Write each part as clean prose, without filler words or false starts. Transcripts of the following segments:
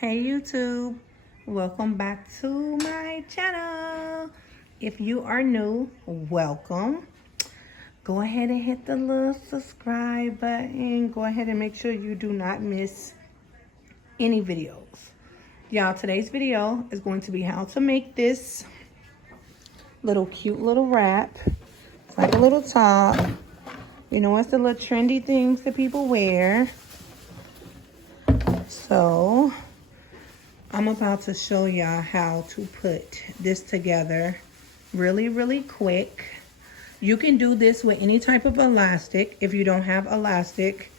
Hey YouTube, welcome back to my channel. If you are new, welcome. Go ahead and hit the little subscribe button. Go ahead and make sure you do not miss any videos. Y'all, today's video is going to be how to make this little cute little wrap. It's like a little top. You know, it's the little trendy things that people wear. So I'm about to show y'all how to put this together really quick. You can do this with any type of elastic. If you don't have elastic,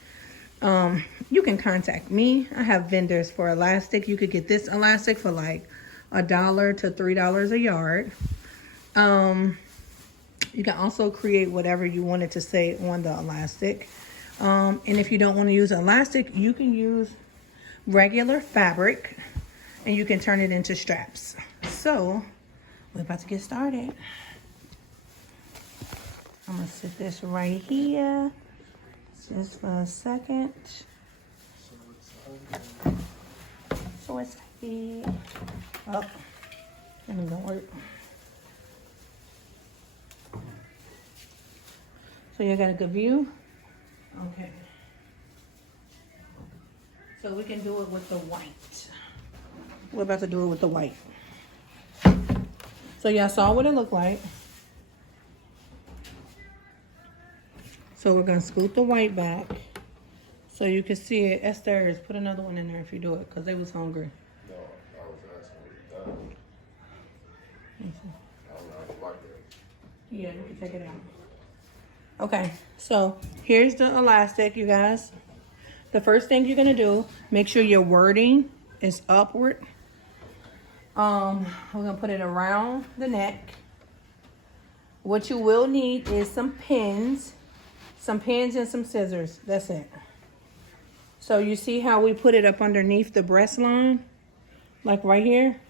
you can contact me. I have vendors for elastic. You could get this elastic for like $1 to $3 a yard. You can also create whatever you wanted to say on the elastic. And if you don't want to use elastic, you can use regular fabric and you can turn it into straps. So we're about to get started. I'm gonna sit this right here just for a second. So it's here. Oh, it don't work. So you got a good view? Okay. So we can do it with the white. We're about to do it with the white. So y'all saw what it looked like. So we're gonna scoot the white back so you can see it. Esther, put another one in there if you do it, because they was hungry. No, I was asking what you done. I don't like that. Yeah, you can take it out. Okay, so here's the elastic, you guys. The first thing you're gonna do, make sure your wording is upward. We're gonna put it around the neck. What you will need is some pins and some scissors. That's it. So you see how we put it up underneath the breast line? Like right here?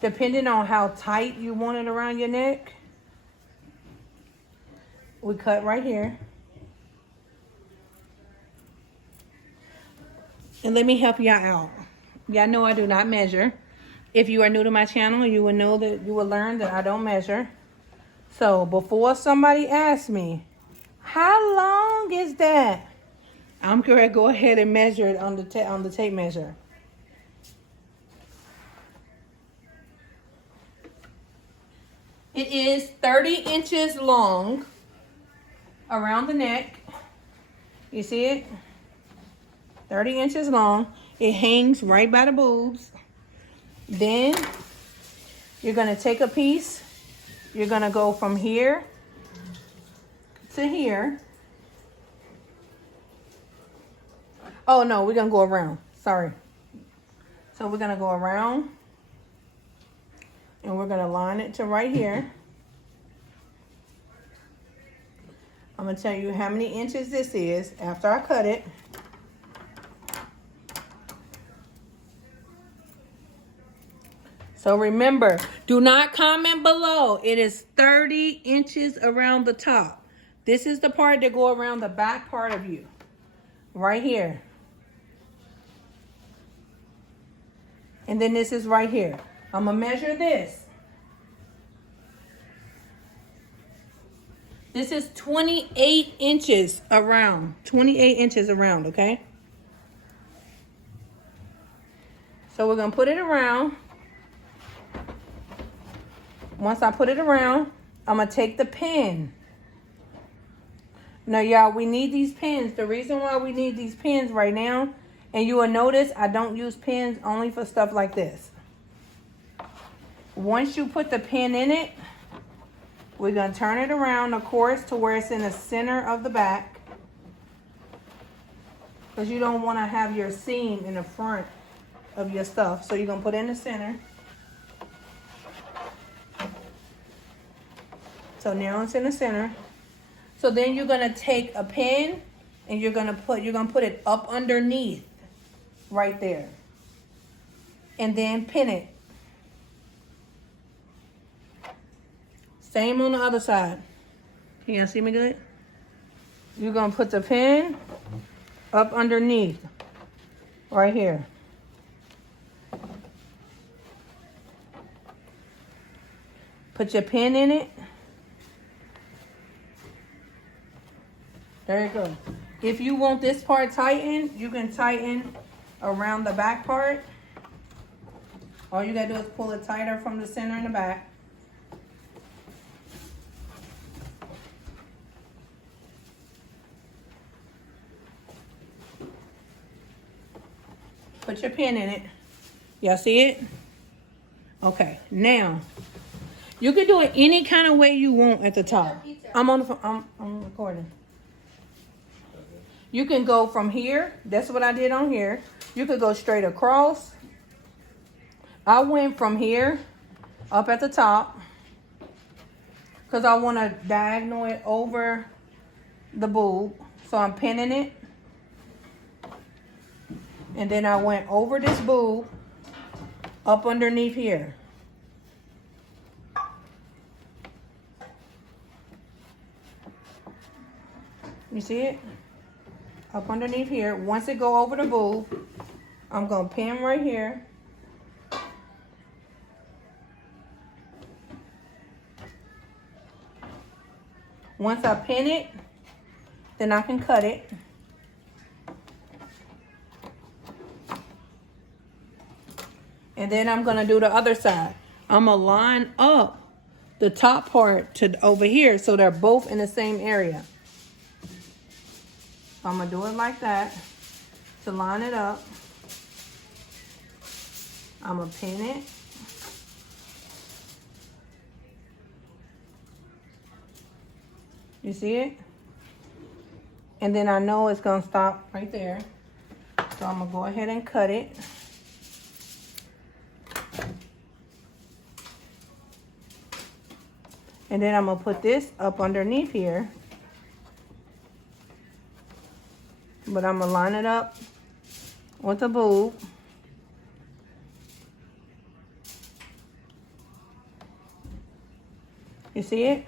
Depending on how tight you want it around your neck, we cut right here. And let me help y'all out. Y'all know I do not measure. If you are new to my channel, you will know that you will learn that I don't measure. So before somebody asks me, how long is that? I'm going to go ahead and measure it on the tape measure. It is 30 inches long around the neck. You see it? 30 inches long. It hangs right by the boobs. Then you're going to take a piece. You're going to go from here to here. Oh, no, we're going to go around. Sorry. So we're going to go around. And we're going to line it to right here. I'm going to tell you how many inches this is after I cut it. So remember, do not comment below. It is 30 inches around the top. This is the part that go around the back part of you. Right here. And then this is right here. I'm going to measure this. This is 28 inches around. 28 inches around, okay? So we're going to put it around. Once I put it around, I'm going to take the pin. Now, y'all, we need these pins. The reason why we need these pins right now, and you will notice I don't use pins only for stuff like this. Once you put the pin in it, we're going to turn it around, of course, to where it's in the center of the back. Because you don't want to have your seam in the front of your stuff. So you're going to put it in the center. So now it's in the center. So then you're gonna take a pin and you're gonna put it up underneath right there. And then pin it. Same on the other side. Can y'all see me good? You're gonna put the pin up underneath. right here. Put your pin in it. There you go. If you want this part tightened, you can tighten around the back part. All you gotta do is pull it tighter from the center and the back. Put your pin in it. Y'all see it? Okay, now you can do it any kind of way you want at the top. I'm on the phone. I'm recording. You can go from here. That's what I did on here. You could go straight across. I went from here up at the top because I want to diagonal it over the boob. So I'm pinning it. And then I went over this boob up underneath here. You see it? Up underneath here. Once it go over the boob, I'm going to pin right here. Once I pin it, then I can cut it. And then I'm going to do the other side. I'm going to line up the top part to over here so they're both in the same area. I'm going to do it like that to line it up. I'm going to pin it. You see it? And then I know it's going to stop right there. So I'm going to go ahead and cut it. And then I'm going to put this up underneath here. But I'm going to line it up with the boob. You see it?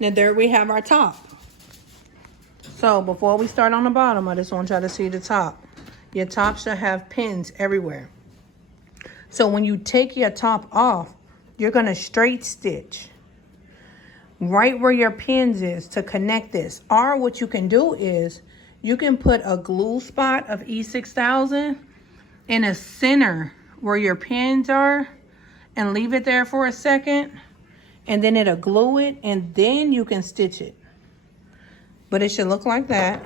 Now there we have our top. So before we start on the bottom, I just want y'all to see the top. Your top should have pins everywhere. So when you take your top off, you're going to straight stitch right where your pins is to connect this. Or what you can do is you can put a glue spot of E6000 in the center where your pins are and leave it there for a second. And then it'll glue it and then you can stitch it. But it should look like that.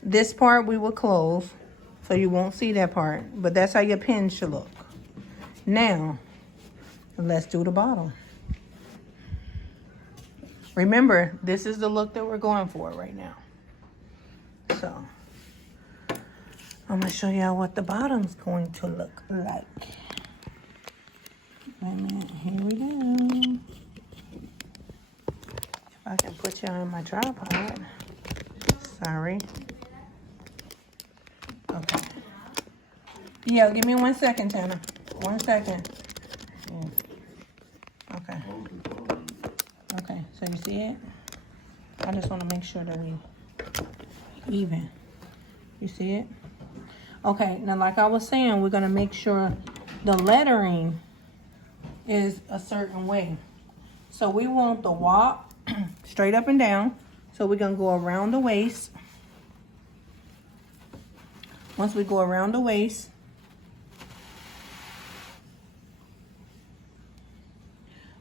This part we will close so you won't see that part. But that's how your pin should look. Now, let's do the bottom. Remember, this is the look that we're going for right now. So, I'm going to show y'all what the bottom's going to look like. Wait a minute, here we go. If I can put y'all in my tripod. Sorry. Okay. Yeah, give me 1 second, Tanner. 1 second. Yeah. Okay. Okay, so you see it? I just want to make sure that we even. You see it? Okay, now like I was saying, we're going to make sure the lettering is a certain way. So we want the walk straight up and down. So we're going to go around the waist. Once we go around the waist,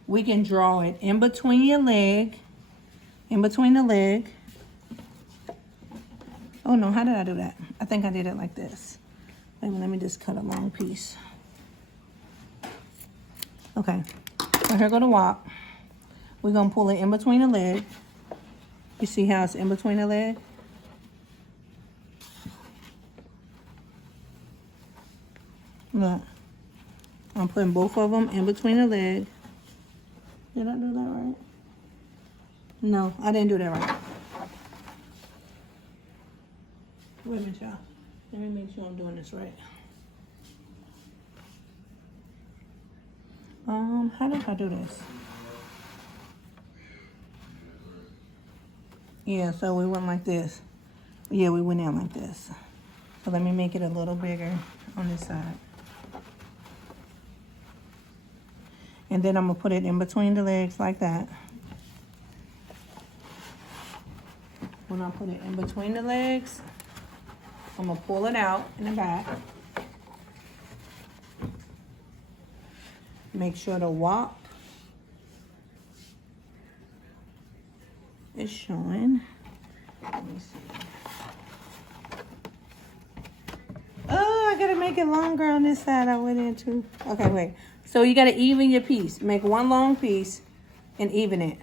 we can draw it in between your leg, in between the leg. Oh no, how did I do that? I think I did it like this. Wait a minute, let me just cut a long piece. Okay, so here go the walk. We're gonna pull it in between the leg. You see how it's in between the leg? Look, I'm putting both of them in between the leg. Did I do that right? No, I didn't do that right. Wait a minute, y'all. Let me make sure I'm doing this right. How did I do this? Yeah, so we went like this. Yeah, we went in like this. So let me make it a little bigger on this side. And then I'm gonna put it in between the legs like that. When I put it in between the legs, I'm gonna pull it out in the back. Make sure the WAP is showing. Let me see. Oh, I gotta make it longer on this side I went into. Okay, wait. So you gotta even your piece. Make one long piece and even it.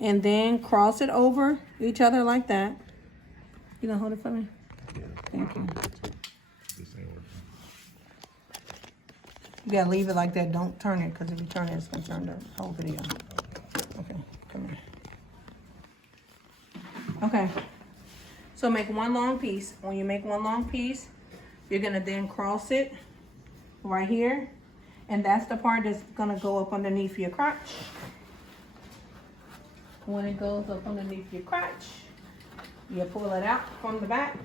And then cross it over each other like that. You gonna hold it for me? Yeah. Thank you. This ain't working. You gotta leave it like that. Don't turn it, because if you turn it, it's gonna turn the whole video. Okay, come here. Okay. So make one long piece. When you make one long piece, you're gonna then cross it right here. And that's the part that's gonna go up underneath your crotch. When it goes up underneath your crotch, you pull it out from the back.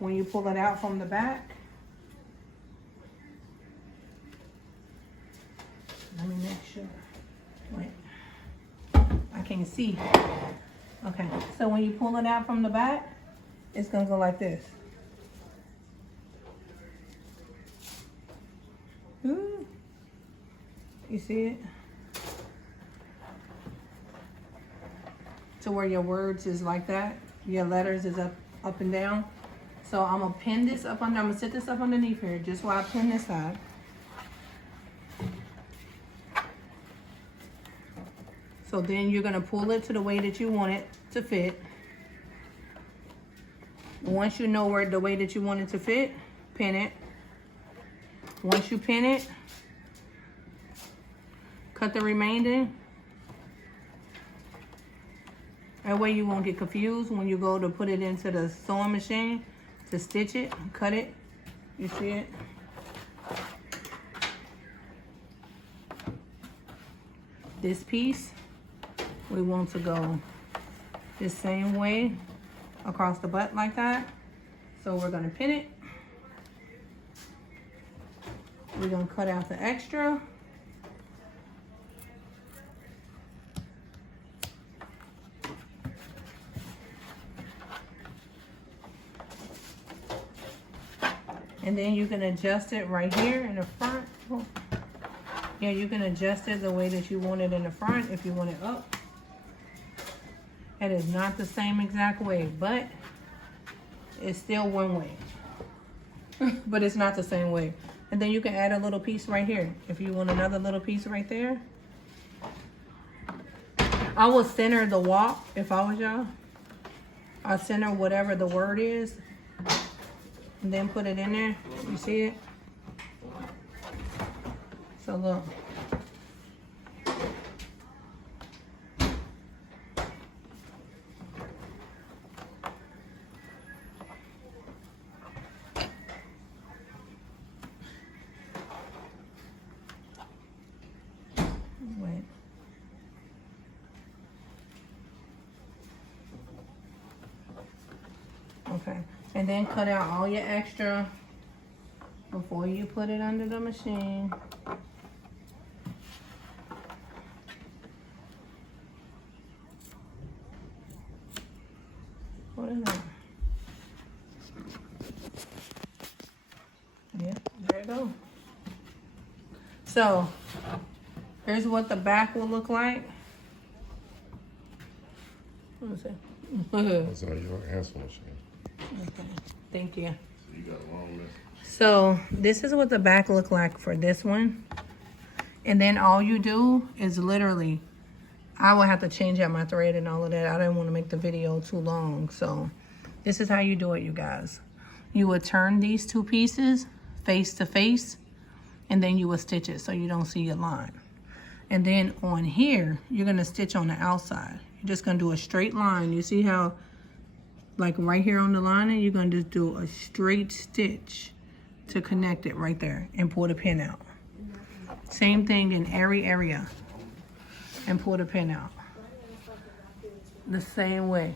When you pull it out from the back, let me make sure. Wait, I can't see. Okay, so when you pull it out from the back, it's gonna go like this. Ooh. You see it? To where your words is like that. Your letters is up and down. So I'm gonna pin this up under, I'm gonna sit this up underneath here, just while I pin this side. So then you're gonna pull it to the way that you want it to fit. Once you know where the way that you want it to fit, pin it. Once you pin it, cut the remainder. That way you won't get confused when you go to put it into the sewing machine to stitch it, cut it. You see it? This piece, we want to go the same way across the butt like that. So we're gonna pin it. We're gonna cut out the extra. And then you can adjust it right here in the front. Oh. Yeah, you can adjust it the way that you want it in the front if you want it up. It is not the same exact way, but it's still one way. But it's not the same way. And then you can add a little piece right here. If you want another little piece right there. I will center the WAP if I was y'all. I'll center whatever the word is. And then put it in there. You see it? So look. Wait. Okay. And then cut out all your extra before you put it under the machine. What is that? Yeah, there you go. So, here's what the back will look like. What is it? That's on your answer machine. Okay, thank you. So you got a long list. So this is what the back look like for this one. And then all you do is literally, I will have to change out my thread and all of that. I didn't want to make the video too long. So this is how you do it, you guys. You would turn these two pieces face to face, and then you will stitch it so you don't see your line. And then on here, you're gonna stitch on the outside. You're just gonna do a straight line. You see how, like right here on the lining, you're gonna just do a straight stitch to connect it right there and pull the pin out. Same thing in every area. and pull the pin out. The same way.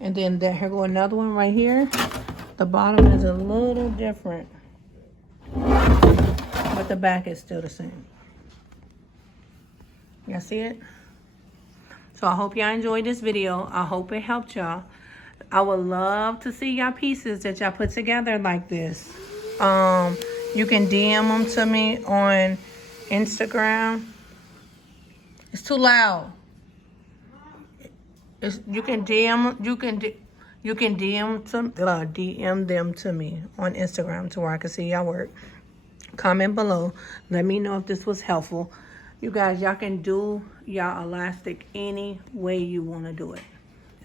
And then here go another one right here. The bottom is a little different, but the back is still the same. Y'all see it? So I hope y'all enjoyed this video. I hope it helped y'all. I would love to see y'all pieces that y'all put together like this. You can DM them to me on Instagram. It's too loud. You can DM them to me on Instagram to where I can see y'all work. Comment below. Let me know if this was helpful. You guys, y'all can do y'all elastic any way you want to do it.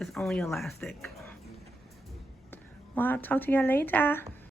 It's only elastic. Well, I'll talk to y'all later.